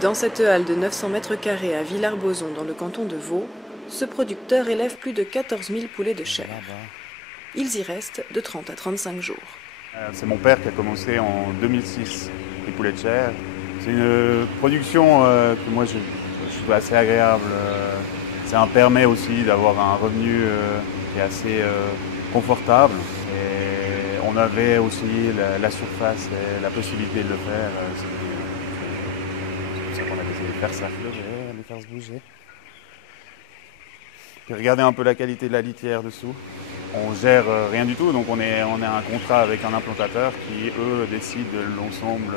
Dans cette halle de 900 mètres carrés à Villars-Bozon, dans le canton de Vaud, ce producteur élève plus de 14 000 poulets de chair. Ils y restent de 30 à 35 jours. C'est mon père qui a commencé en 2006, les poulets de chair. C'est une production que moi je trouve assez agréable. Ça me permet aussi d'avoir un revenu qui est assez confortable. Et on avait aussi la surface et la possibilité de le faire. C'est pour ça qu'on a décidé de faire ça. De les faire se bouger. Puis regardez un peu la qualité de la litière dessous. On gère rien du tout, donc on a un contrat avec un implantateur qui, eux, décide de l'ensemble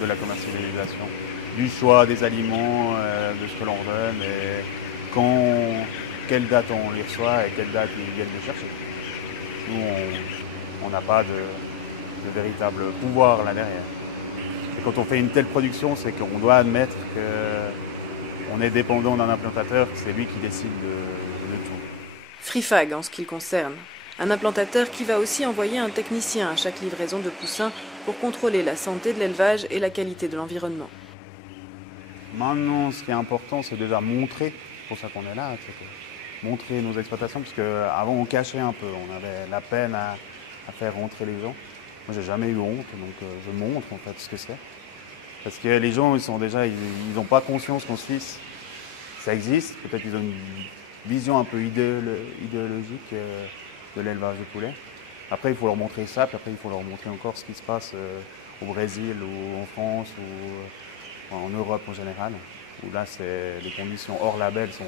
de la commercialisation, du choix des aliments, de ce que l'on donne, et quelle date on les reçoit et quelle date ils viennent les chercher. Nous, on n'a pas de véritable pouvoir là derrière. Et quand on fait une telle production, c'est qu'on doit admettre qu'on est dépendant d'un implantateur, c'est lui qui décide de tout. Frifag en ce qui le concerne. Un implantateur qui va aussi envoyer un technicien à chaque livraison de poussins pour contrôler la santé de l'élevage et la qualité de l'environnement. Maintenant, ce qui est important, c'est déjà montrer, c'est pour ça qu'on est là, montrer nos exploitations, parce qu'avant on cachait un peu, on avait la peine à faire rentrer les gens. Moi, j'ai jamais eu honte, donc je montre en fait ce que c'est. Parce que les gens, ils n'ont pas conscience qu'en Suisse, ça existe. Peut-être qu'ils ont une vision un peu idéologique de l'élevage de poulets. Après, il faut leur montrer ça, puis après, il faut leur montrer encore ce qui se passe au Brésil ou en France ou en Europe en général. Où là, les conditions hors label sont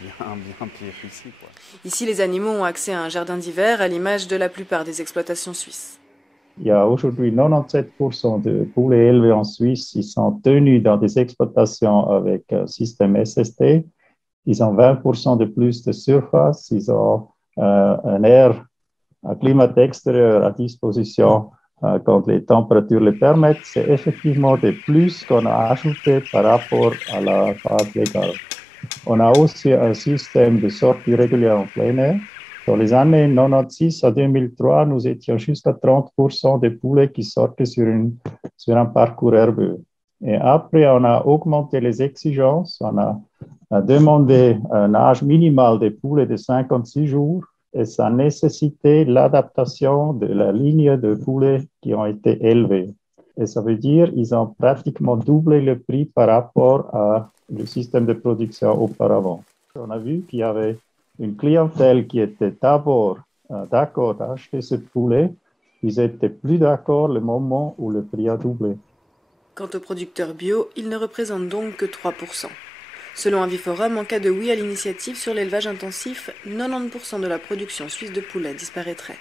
bien pires qu'ici, quoi. Ici, les animaux ont accès à un jardin d'hiver à l'image de la plupart des exploitations suisses. Il y a aujourd'hui 97% de poulets élevés en Suisse. Ils sont tenus dans des exploitations avec un système SST. Ils ont 20% de plus de surface. Ils ont un climat extérieur à disposition quand les températures le permettent. C'est effectivement des plus qu'on a ajouté par rapport à la phase légale. On a aussi un système de sortie régulière en plein air. Dans les années 1996 à 2003, nous étions juste à 30% des poulets qui sortaient sur un parcours herbeux. Et après, on a augmenté les exigences. On a demandé un âge minimal des poulets de 56 jours et ça nécessitait l'adaptation de la ligne de poulets qui ont été élevés. Et ça veut dire qu'ils ont pratiquement doublé le prix par rapport à le système de production auparavant. On a vu qu'il y avait une clientèle qui était d'abord d'accord d'acheter ce poulet. Ils étaient plus d'accord le moment où le prix a doublé. Quant aux producteurs bio, ils ne représentent donc que 3%. Selon Aviforum, en cas de oui à l'initiative sur l'élevage intensif, 90% de la production suisse de poulets disparaîtrait.